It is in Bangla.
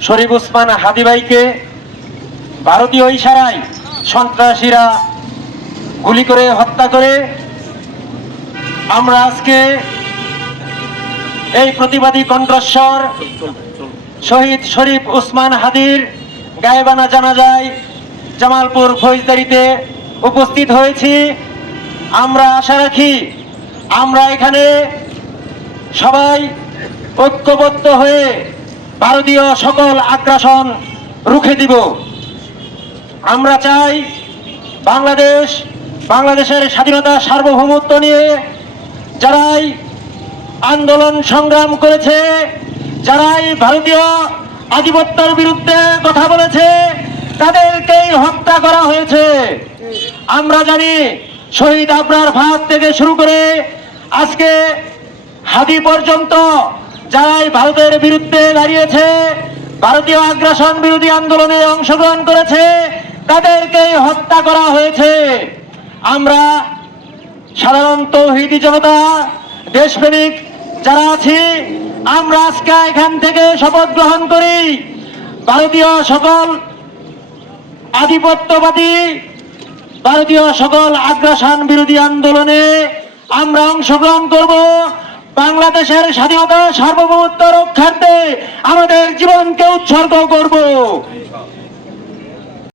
শরীফ উসমান হাদিবাইকে ভারতীয় ইশারায় সন্ত্রাসীরা গুলি করে হত্যা করে আমরা আজকে এই প্রতিবাদী কণ্ঠস্বর শহীদ শরীফ উসমান হাদির গায়েবানা জানাজায় জামালপুর ফৌজদারিতে উপস্থিত হয়েছি। আমরা আশা রাখি আমরা এখানে সবাই ঐক্যবদ্ধ হয়ে ভারতীয় সকল আগ্রাসন রুখে দিব। আমরা চাই বাংলাদেশ, বাংলাদেশের স্বাধীনতা সার্বভৌমত্ব নিয়ে যারাই আন্দোলন সংগ্রাম করেছে, যারাই ভারতীয় আধিপত্যের বিরুদ্ধে কথা বলেছে, তাদেরকেই হত্যা করা হয়েছে। আমরা জানি শহীদ আবরার ভাত থেকে শুরু করে আজকে হাদি পর্যন্ত যারাই ভারতের বিরুদ্ধে দাঁড়িয়েছে, ভারতীয় আগ্রাসন বিরোধী আন্দোলনে অংশগ্রহণ করেছে, তাদেরকেই হত্যা করা হয়েছে। আমরা সাধারণ তৌহিদি জনতা, দেশপ্রেমিক যারা আছি, আমরা আজকে এখান থেকে শপথ গ্রহণ করি, ভারতীয় সকল আধিপত্যবাদী, ভারতীয় সকল আগ্রাসন বিরোধী আন্দোলনে আমরা অংশগ্রহণ করব। বাংলাদেশের স্বাধীনতা সার্বভৌমত্ব রক্ষার্থে আমাদের জীবনকে উৎসর্গ করব।